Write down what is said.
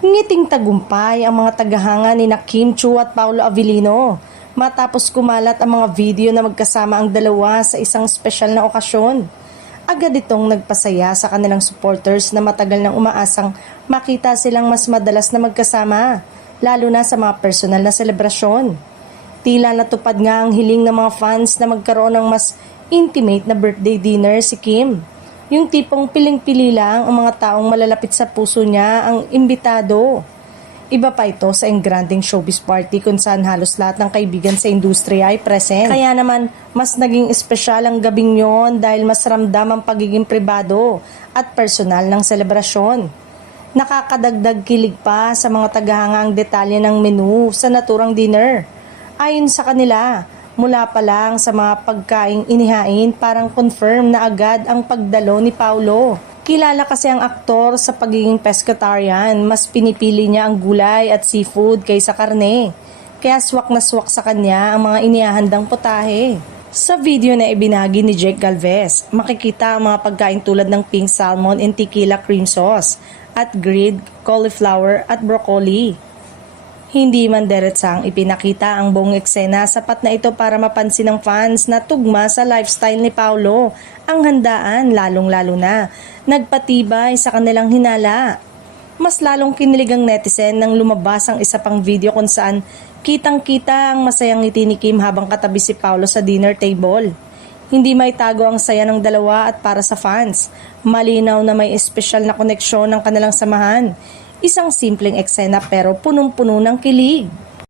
Ngiting tagumpay ang mga tagahanga ni Kim Chiu at Paolo Avellino matapos kumalat ang mga video na magkasama ang dalawa sa isang espesyal na okasyon. Agad itong nagpasaya sa kanilang supporters na matagal nang umaasang makita silang mas madalas na magkasama, lalo na sa mga personal na selebrasyon. Tila natupad nga ang hiling ng mga fans na magkaroon ng mas intimate na birthday dinner si Kim. Yung tipong piling-pili lang ang mga taong malalapit sa puso niya ang imbitado. Iba pa ito sa engranding showbiz party kung saan halos lahat ng kaibigan sa industriya ay present. Kaya naman, mas naging espesyal ang gabing yon dahil mas ramdam ang pagiging pribado at personal ng selebrasyon. Nakakadagdag kilig pa sa mga tagahanga ang detalye ng menu sa naturang dinner. Ayon sa kanila, mula pa lang sa mga pagkaing inihain, parang confirm na agad ang pagdalo ni Paolo. Kilala kasi ang aktor sa pagiging pescatarian, mas pinipili niya ang gulay at seafood kaysa karne. Kaya swak na swak sa kanya ang mga inihahandang putahe. Sa video na ibinahagi ni Jake Galvez, makikita ang mga pagkain tulad ng pink salmon and tequila cream sauce at grilled cauliflower at broccoli. Hindi man diretsang ipinakita ang buong eksena, sapat na ito para mapansin ng fans na tugma sa lifestyle ni Paolo ang handaan, lalong-lalo na nagpatibay sa kanilang hinala. Mas lalong kinilig ang netizen nang lumabas ang isa pang video kung saan kitang-kita ang masayang ngiti ni Kim habang katabi si Paolo sa dinner table. Hindi may tago ang saya ng dalawa at para sa fans, malinaw na may espesyal na koneksyon ng kanilang samahan. Isang simpleng eksena pero punong-puno ng kilig.